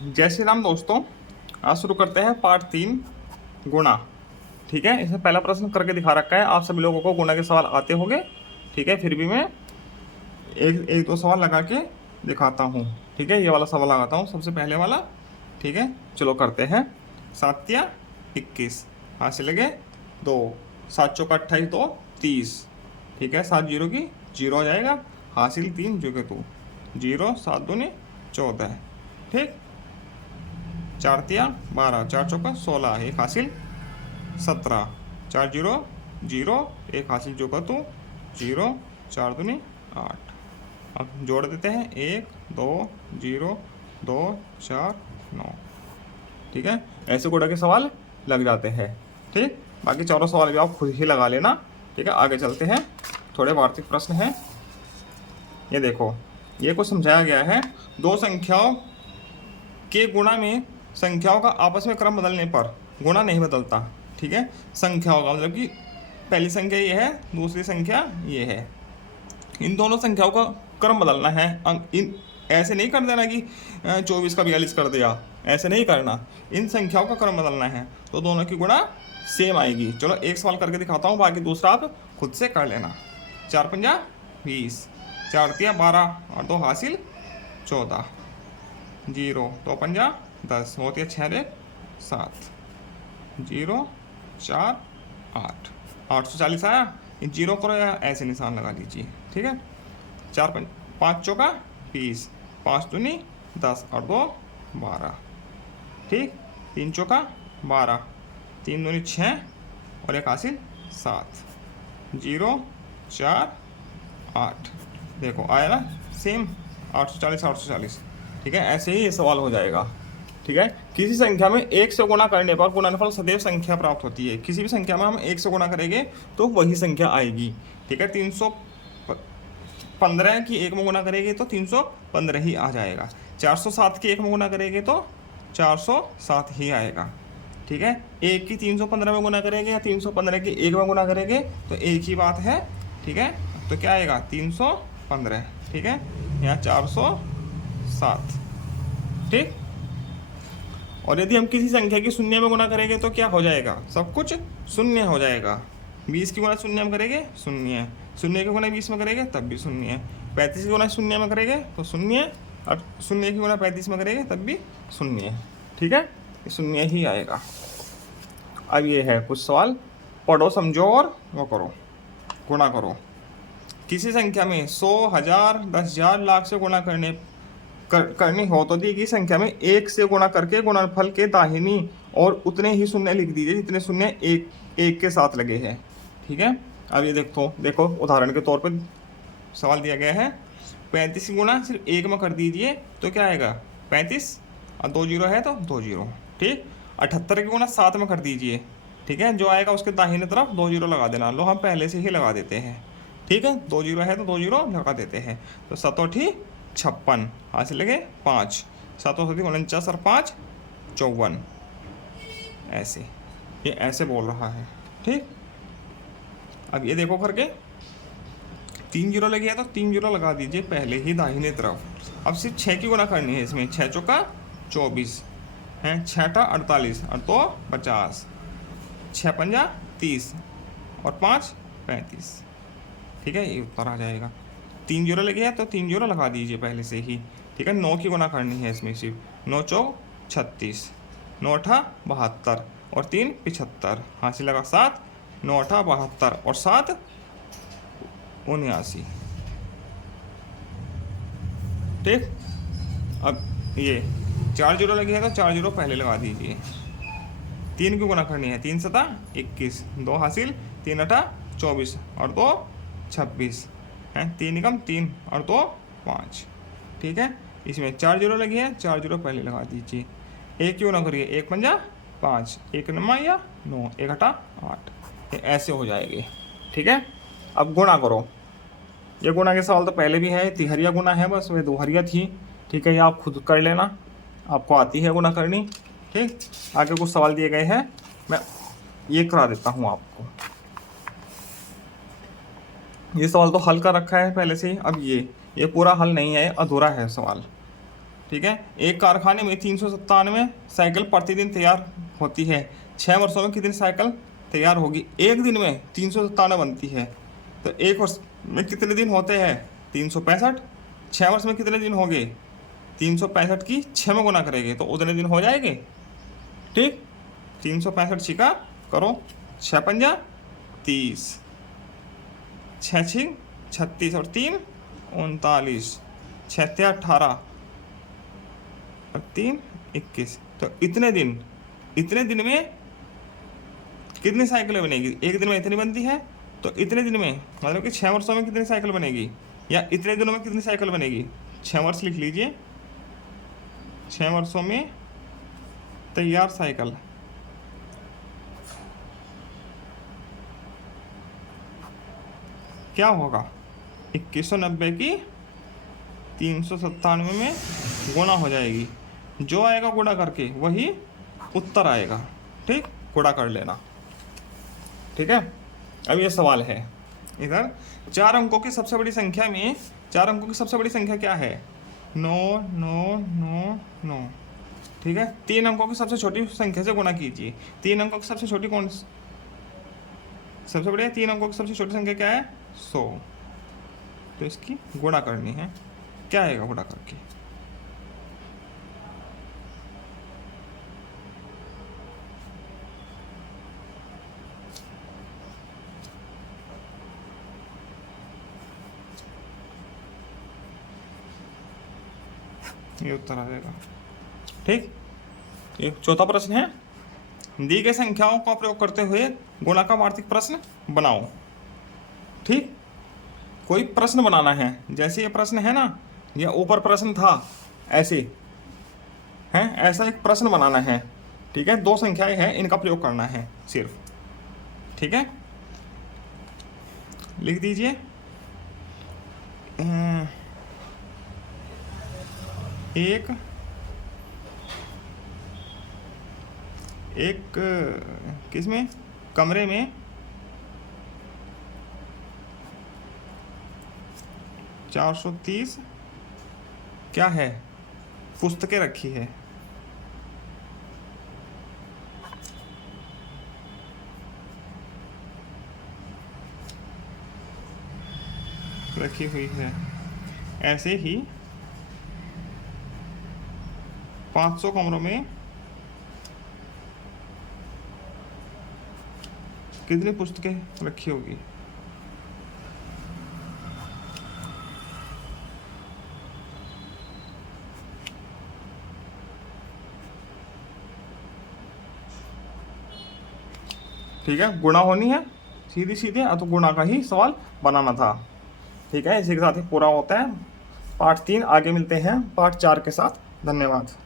जय श्री राम दोस्तों। आज शुरू करते हैं पार्ट 3 गुणा। ठीक है, इसमें पहला प्रश्न करके दिखा रखा है। आप सभी लोगों को गुणा के सवाल आते होंगे। ठीक है, फिर भी मैं एक एक दो सवाल लगा के दिखाता हूँ। ठीक है, ये वाला सवाल लगाता हूँ सबसे पहले वाला। ठीक है, चलो करते हैं। 7 या 21 हाथ से लगे 2, 7 चौका 28 2 30। ठीक है, 7 जीरो की जीरो हो जाएगा, हासिल 3 जो कि 2 जीरो 7 दूनी 14। ठीक, 4 तिया 12, 4 चौका 16, एक हासिल 17, 4 जीरो जीरो, एक हासिल जो का 2 जीरो, 4 दूनी 8। अब जोड़ देते हैं 1 2 0 2 4 9। ठीक है, ऐसे गुणा के सवाल लग जाते हैं। ठीक, बाकी चारों सवाल भी आप खुद ही लगा लेना। ठीक है, आगे चलते हैं। थोड़े वार्षिक प्रश्न हैं। ये देखो, ये कुछ समझाया गया है। दो संख्याओं के गुणा में संख्याओं का आपस में क्रम बदलने पर गुणा नहीं बदलता। ठीक है, संख्याओं का मतलब कि पहली संख्या ये है, दूसरी संख्या ये है, इन दोनों संख्याओं का क्रम बदलना है। इन ऐसे नहीं कर देना कि 24 का 42 कर दिया, ऐसे नहीं करना। इन संख्याओं का क्रम बदलना है तो दोनों की गुणा सेम आएगी। चलो एक सवाल करके दिखाता हूँ, बाकी दूसरा आप खुद से कर लेना। 4 पंजा 20, 4 तिया 12 और 2 हासिल 14, जीरो 2 पंजा 10, होती है 6 रे 7, जीरो 4 8, 840 आया। इन जीरो करो या ऐसे निशान लगा लीजिए। ठीक है, 5 चौका 20, 5 दूनी 10 और 2 12। ठीक, 3 चौका 12, 3 दूनी 6 और एक हासिल 7, जीरो 4 8। देखो आया ना सेम, 840 840। ठीक है, ऐसे ही ये सवाल हो जाएगा। ठीक है, किसी संख्या में 1 से गुणा करने पर गुणनफल सदैव संख्या प्राप्त होती है। किसी भी संख्या में हम 1 से गुणा करेंगे तो वही संख्या आएगी। ठीक है, 315 की 1 में गुणा करेंगे तो 315 ही आ जाएगा। 407 की 1 में गुणा करेंगे तो 407 ही आएगा। ठीक है, 1 की 315 में गुणा करेंगे या 315 की 1 में गुणा करेंगे तो एक ही बात है। ठीक है, तो क्या आएगा 315। ठीक है, यहाँ 407। ठीक, और यदि हम किसी संख्या की शून्य में गुणा करेंगे तो क्या हो जाएगा, सब कुछ शून्य हो जाएगा। 20 की गुणा शून्य में करेंगे शून्य, शून्य की गुणा 20 में करेंगे तब भी शून्य, 35 की गुणा शून्य में करेंगे तो शून्य, और शून्य की गुणा 35 में करेंगे तब भी शून्य। ठीक है, शून्य ही आएगा। अब ये है कुछ सवाल, पढ़ो समझो और वो करो, गुणा करो। किसी संख्या में 100 1000 10,000 लाख से गुणा करनी हो तो दी गई संख्या में 1 से गुणा करके गुणनफल के दाहिनी और उतने ही शून्य लिख दीजिए जितने शून्य एक के साथ लगे हैं। ठीक है, अब ये देखो उदाहरण के तौर पर सवाल दिया गया है। 35 की गुणा सिर्फ 1 में कर दीजिए तो क्या आएगा 35, और 2 जीरो है तो 2 जीरो। ठीक, 78 की गुणा 7 में कर दीजिए। ठीक है, जो आएगा उसके दाहिने तरफ 2 जीरो लगा देना। लो हम पहले से ही लगा देते हैं। ठीक है, 2 जीरो है तो 2 जीरो लगा देते हैं। तो 7 56, हाथ लगे 5, 7 49 और 5 54। ऐसे ये ऐसे बोल रहा है। ठीक, अब ये देखो करके 3 जीरो लगे तो 3 जीरो लगा दीजिए पहले ही दाहिने तरफ। अब सिर्फ 6 की गुणा करनी है इसमें। 6 चौका 24 है, 6 48 और 2 50, 6 पंजा 30 और 5 35। ठीक है, ये उत्तर आ जाएगा। 3 जीरो लगे हैं तो 3 जीरो लगा दीजिए पहले से ही। ठीक है, 9 की गुणा करनी है इसमें सिर्फ। 9 चौक 36, 9 8 72 और 3 75, हाँ से लगा 7, 9 8 72 और 7 79। ठीक, अब ये 4 जीरो लगे हैं तो 4 जीरो पहले लगा दीजिए। 3 की गुणा करनी है, 3 7 21, 2 हासिल, 3 8 24 और 2 26 है, 3 निकम 3 और 2 5। ठीक है, इसमें 4 जीरो लगी है, 4 जीरो पहले लगा दीजिए। 1 की गुणा करिए, 1 पंजा 5, 1 नमा या 9, 1 8 8। ये ऐसे हो जाएंगे। ठीक है, अब गुणा करो। ये गुणा के सवाल तो पहले भी है, तिहरिया गुणा है, बस वे दोहरिया थी। ठीक है, ये आप खुद कर लेना, आपको आती है गुणा करनी। ठीक, आगे कुछ सवाल दिए गए हैं, मैं ये करा देता हूँ आपको। ये सवाल तो हल कर रखा है पहले से ही। अब ये पूरा हल नहीं है, अधूरा है सवाल। ठीक है। एक कारखाने में 397 साइकिल प्रतिदिन तैयार होती है। 6 वर्षों में कितनी साइकिल तैयार होगी? एक दिन में 397 बनती है, तो एक वर्ष में कितने दिन होते हैं? 365। 6 वर्ष में कितने दिन होंगे? 365 की 6 में गुना करेंगे तो उतने दिन हो जाएंगे। ठीक, 365 छिका करो, 6 पंजा 30, 6 छिक 36 और 3 39, 6 18 और 3 21। तो इतने दिन में कितनी साइकिलें बनेगी? एक दिन में इतनी बनती है, तो इतने दिन में मतलब कि 6 वर्षों में कितनी साइकिल बनेगी, या इतने दिनों में कितनी साइकिल बनेगी? 6 वर्ष लिख लीजिए, 6 वर्षों में तैयार साइकिल क्या होगा? 2190 की 397 में गुणा हो जाएगी। जो आएगा गुणा करके वही उत्तर आएगा। ठीक, गुणा कर लेना। ठीक है। अब ये सवाल है इधर, 4 अंकों की सबसे बड़ी संख्या में 4 अंकों की सबसे बड़ी संख्या क्या है? 9 9 9 9। ठीक है। 3 अंकों की सबसे छोटी संख्या से गुणा कीजिए। 3 अंकों की सबसे छोटी कौन सबसे बड़ी है? 3 अंकों की सबसे छोटी संख्या क्या है? 100। तो इसकी गुणा करनी है, क्या आएगा गुणा करके? ये उत्तर आ जाएगा। ठीक, ये चौथा प्रश्न है, दी गई संख्याओं का प्रयोग करते हुए गुणा का वार्षिक प्रश्न बनाओ। ठीक, कोई प्रश्न बनाना है। जैसे ये प्रश्न है ना, ये ऊपर प्रश्न था ऐसे है, ऐसा एक प्रश्न बनाना है। ठीक है, 2 संख्याएं हैं, इनका प्रयोग करना है सिर्फ। ठीक है, लिख दीजिए एक किसमें कमरे में 430 क्या है? पुस्तकें रखी है। रखी हुई है। ऐसे ही 500 कमरों में कितनी पुस्तकें रखी होगी? ठीक है, गुणा होनी है सीधी सीधे, तो गुणा का ही सवाल बनाना था। ठीक है, इसी के साथ ही पूरा होता है पार्ट 3। आगे मिलते हैं पार्ट 4 के साथ। धन्यवाद।